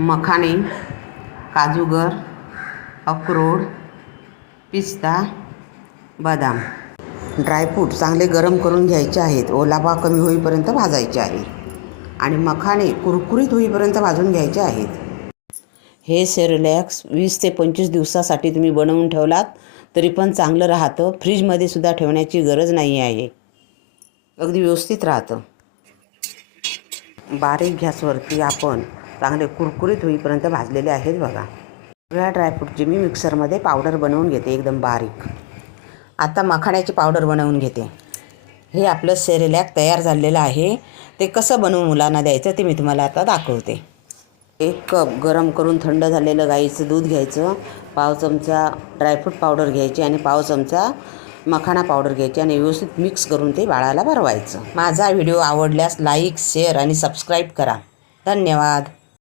मखाणे, काजूगर, अक्रोड, पिस्ता, बदाम, ड्रायफ्रूट चांगले गरम करून घ्यायचे आहेत. ओलावा कमी होईपर्यंत भाजायचे आहे आणि मखाणे कुरकुरीत होईपर्यंत भाजून घ्यायचे आहेत. हे सेरेलॅक्स 20 ते 25 दिवसासाठी तुम्ही बनवून ठेवलात तरी पण चांगलं राहतं. फ्रीजमध्ये सुद्धा ठेवण्याची गरज नाही आहे. अगदी व्यवस्थित राहतं. बारीक गॅसवरती आपण चांगले कुरकुरीत होईपर्यंत भाजलेले आहेत बघा. सगळ्या ड्रायफ्रूटची मी मिक्सरमध्ये पावडर बनवून घेते एकदम बारीक. आता मखाण्याची पावडर बनवून घेते. हे आपलं सेरेलॅक तयार झालेलं आहे. ते कसं बनवून मुलांना द्यायचं ते मी तुम्हाला आता दाखवते. 1 कप गरम करून थंड झालेलं गाईचं दूध घ्यायचं. पाव चमचा ड्रायफ्रूट पावडर घ्यायची आणि पाव चमचा मखाणा पावडर घ्यायची आणि व्यवस्थित मिक्स करून ते बाळाला भरवायचं. माझा व्हिडिओ आवडल्यास लाईक, शेअर आणि सबस्क्राईब करा. धन्यवाद.